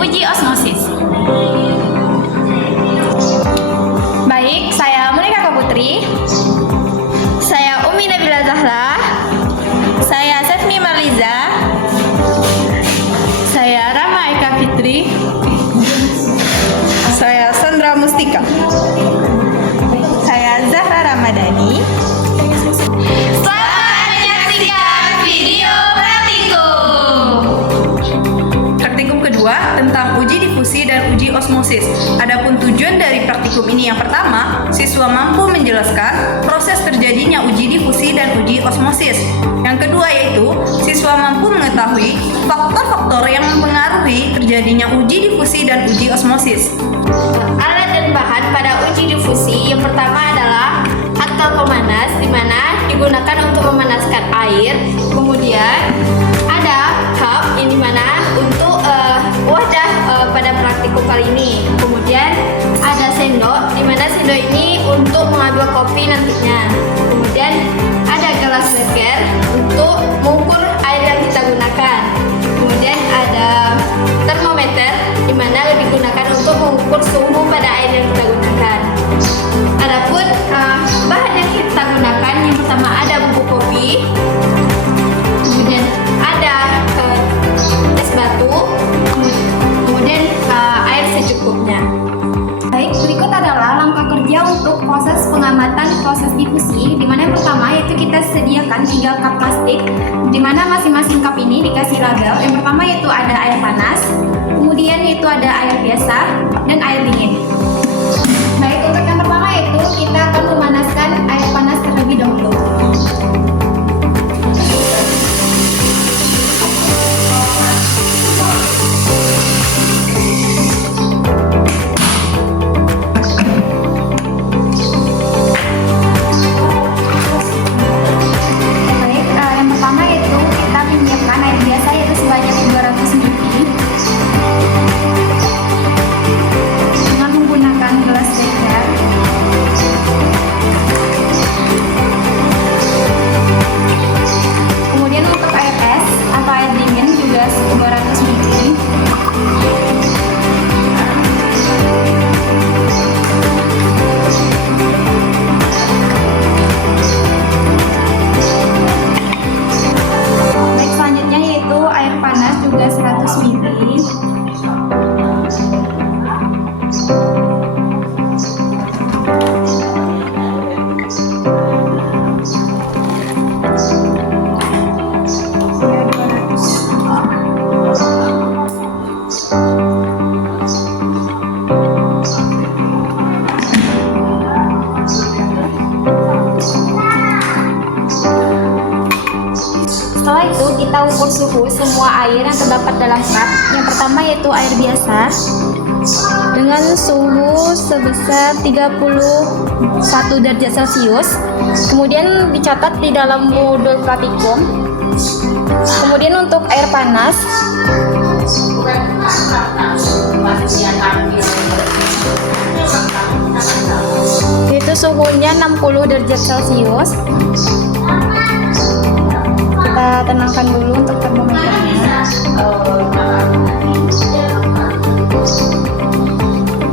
uji osmosis. Baik, saya Monika Putri. Saya Umi Nabila Zahra. Saya Sefni Marliza. Saya Rama Eka Fitri. Saya Sandra Mustika. Saya Zahra Ramadhani. Selamat menyaksikan video praktikum. Praktikum kedua tentang uji difusi dan uji osmosis. Adapun tujuan dari praktikum ini yang pertama, siswa mampu menjelaskan proses terjadinya uji difusi dan uji osmosis. Yang kedua yaitu, siswa mampu mengetahui faktor-faktor yang mempengaruhi terjadinya uji difusi dan uji osmosis. Alat dan bahan pada uji difusi yang pertama adalah alat pemanas, di mana digunakan untuk memanaskan air. Kemudian ada cup, ini mana untuk wadah pada praktikum kali ini. Kemudian ada sendok, di mana sendok ini untuk mengambil kopi nantinya. Kemudian ada gelas beker untuk mengukur air yang kita gunakan. Kemudian ada termometer, di mana digunakan untuk mengukur suhu pada air yang kita gunakan. Adapun bahan yang kita gunakan, yang pertama ada bubuk kopi, kemudian ada es batu, kemudian air secukupnya. Baik, berikut adalah langkah kerja untuk proses pengamatan proses difusi, di mana yang pertama yaitu kita sediakan 3 cup plastik, di mana masing-masing cup ini dikasih label. Yang pertama yaitu ada air panas, kemudian yaitu ada air biasa dan air dingin. Baik, untuk yang pertama yaitu kita akan memanaskan air panas terlebih dahulu. Setelah itu kita ukur suhu semua air yang terdapat dalam cup. Yang pertama yaitu air biasa dengan suhu sebesar 31 derajat Celcius. Kemudian dicatat di dalam modul praktikum. Kemudian untuk air panas itu suhunya 60 derajat Celcius. Kita tenangkan dulu untuk termometernya.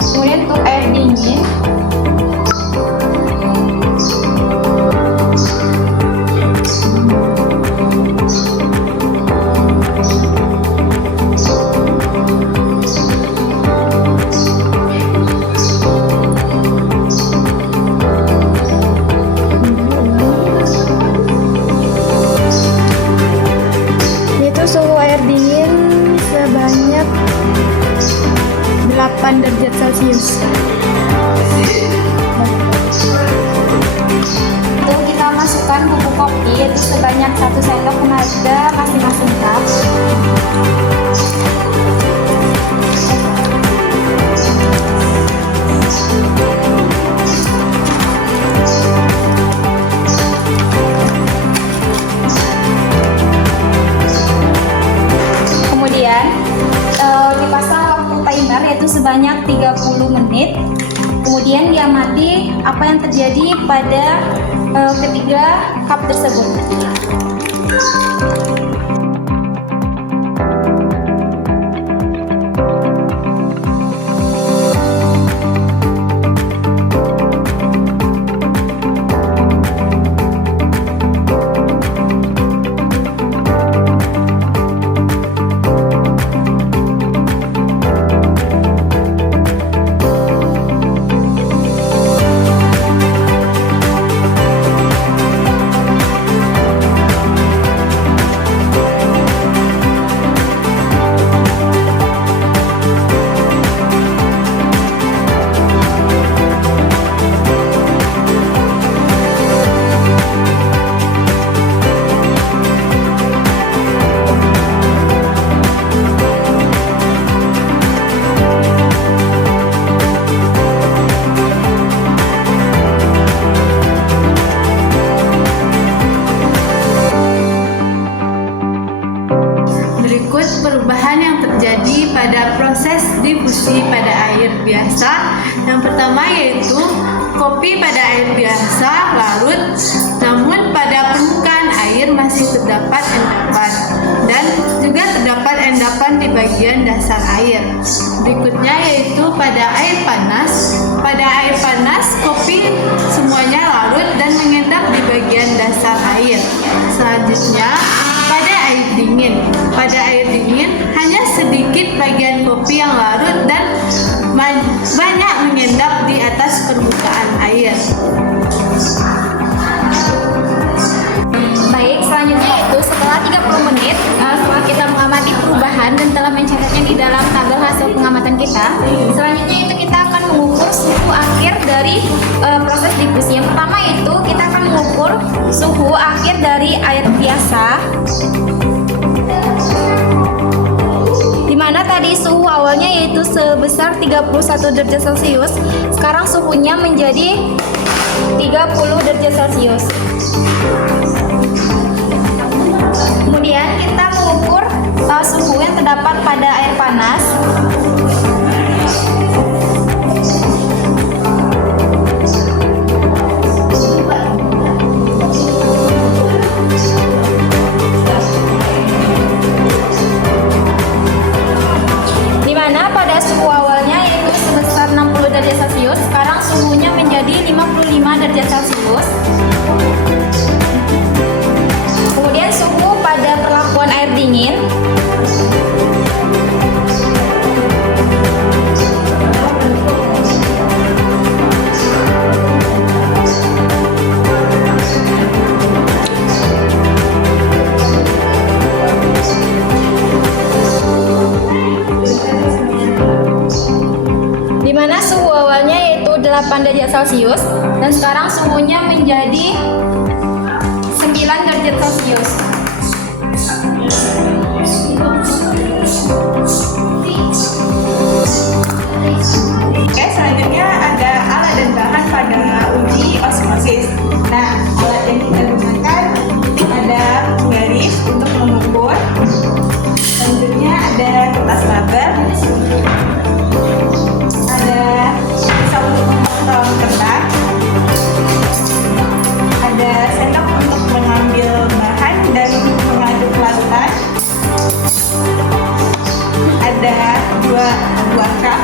Kemudian untuk air dingin sebanyak 8 derajat Celcius. Untuk kita masukkan bubuk kopi itu sebanyak 1 sendok pada masing-masing cup. Kemudian dipasang waktu timer yaitu sebanyak 30 menit. Kemudian diamati apa yang terjadi pada ketiga cup tersebut. difusi pada air biasa. Yang pertama yaitu kopi pada air biasa larut, namun pada permukaan air masih terdapat endapan, dan juga terdapat endapan di bagian dasar air. Berikutnya yaitu pada air panas. Pada air panas, kopi semuanya larut dan mengendap di bagian dasar air. Selanjutnya, pada air dingin. Pada air dingin, hanya sedikit bagian kopi yang larut dan banyak mengendap di atas permukaan air. Baik, selanjutnya itu setelah 30 menit setelah kita mengamati perubahan dan telah mencatatnya di dalam tabel hasil pengamatan kita, selanjutnya itu kita akan mengukur suhu akhir dari proses difusi. Yang pertama itu kita akan mengukur suhu akhir dari air biasa, dimana tadi suhu awalnya yaitu sebesar 31 derajat Celcius, sekarang suhunya menjadi 30 derajat Celcius. Kemudian kita mengukur suhu yang terdapat pada air panas. Di mana pada suhu awalnya yaitu sebesar 60 derajat Celcius, sekarang suhunya menjadi 55 derajat Celcius. Kemudian suhu pada perlakuan air dingin. Di mana suhu awalnya yaitu 8 derajat Celcius dan sekarang suhunya menjadi 9 derajat Celcius. Oke, selanjutnya ada alat dan bahan pada uji osmosis. Nah, alat yang kita gunakan ada garis untuk mengukur. Selanjutnya ada kertas label, ada pisau untuk memotong kertas, ada sendok untuk mengambil bahan dan mengaduk larutan, ada dua buah cup,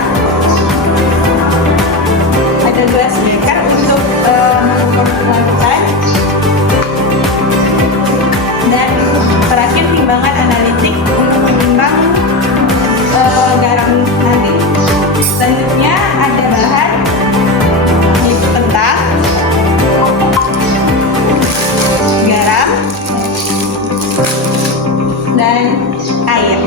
ada gelas beker untuk mengukur larutan, dan terakhir timbangan analitik untuk menimbang garam nanti. Selanjutnya ada bahan yaitu kentang, garam, dan air.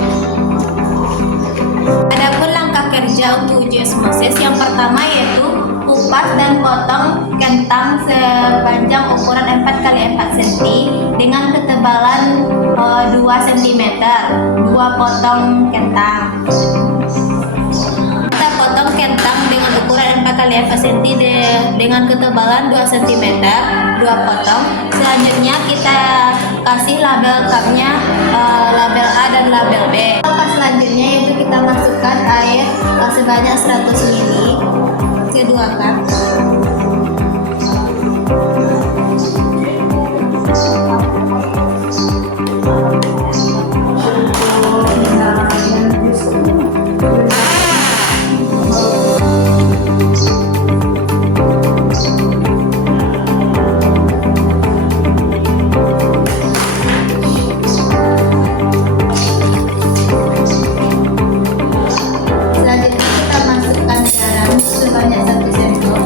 Adapun langkah kerja untuk uji osmosis yang pertama yaitu kupas dan potong kentang sepanjang ukuran 4 x 4 cm dengan ketebalan 2 cm. 2 potong kentang. Kita potong kentang dengan ukuran 4 x 4 cm dengan ketebalan 2 cm. 2 potong. Selanjutnya kita kasih label cupnya, label A dan label B. Langkah selanjutnya yaitu kita masukkan air sebanyak 100 ml ke 2 cup. Selanjutnya kita masukkan garam sebanyak 1 sendok.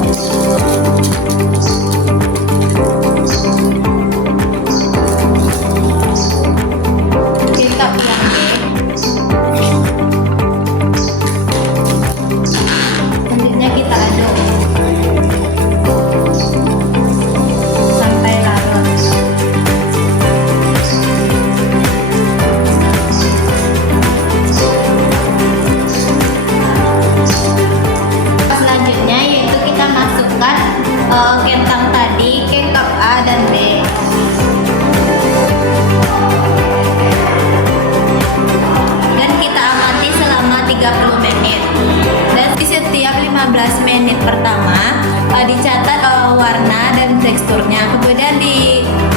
15 menit pertama dicatat warna dan teksturnya, kemudian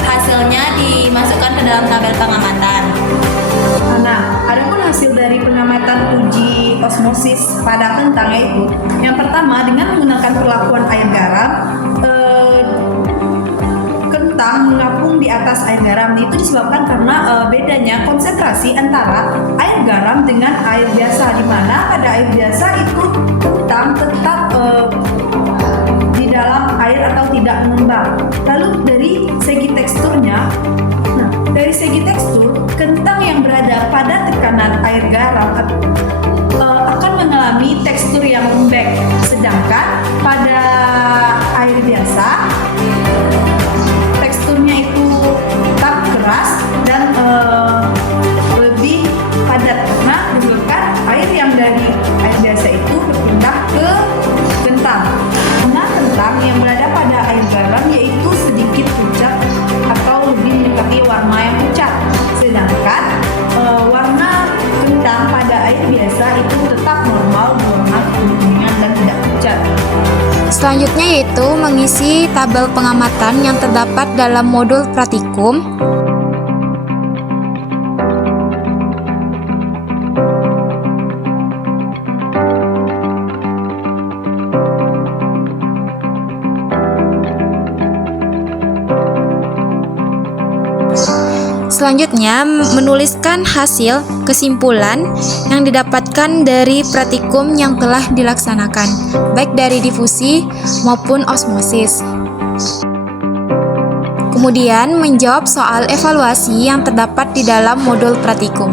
hasilnya dimasukkan ke dalam tabel pengamatan. Nah, adapun hasil dari pengamatan uji osmosis pada kentang yaitu yang pertama, dengan menggunakan perlakuan air garam, kentang mengapung di atas air garam. Itu disebabkan karena bedanya konsentrasi antara air garam dengan air biasa, di mana pada air biasa itu kentang tetap di dalam air atau tidak mengembang. Lalu dari segi teksturnya, dari segi tekstur, kentang yang berada pada tekanan air garam akan mengalami tekstur yang lembek, sedangkan pada air biasa teksturnya itu tetap keras dan lebih padat, karena menyebabkan air yang dari air biasa itu berpindah ke kentang. Karena kentang yang berada pada air garam yaitu sedikit pucat atau lebih mendekati warna yang pucat, sedangkan warna kentang pada air biasa itu tetap normal berwarna kekuningan dan tidak pucat. Selanjutnya yaitu mengisi tabel pengamatan yang terdapat dalam modul praktikum. Selanjutnya, menuliskan hasil kesimpulan yang didapatkan dari praktikum yang telah dilaksanakan, baik dari difusi maupun osmosis. Kemudian, menjawab soal evaluasi yang terdapat di dalam modul praktikum.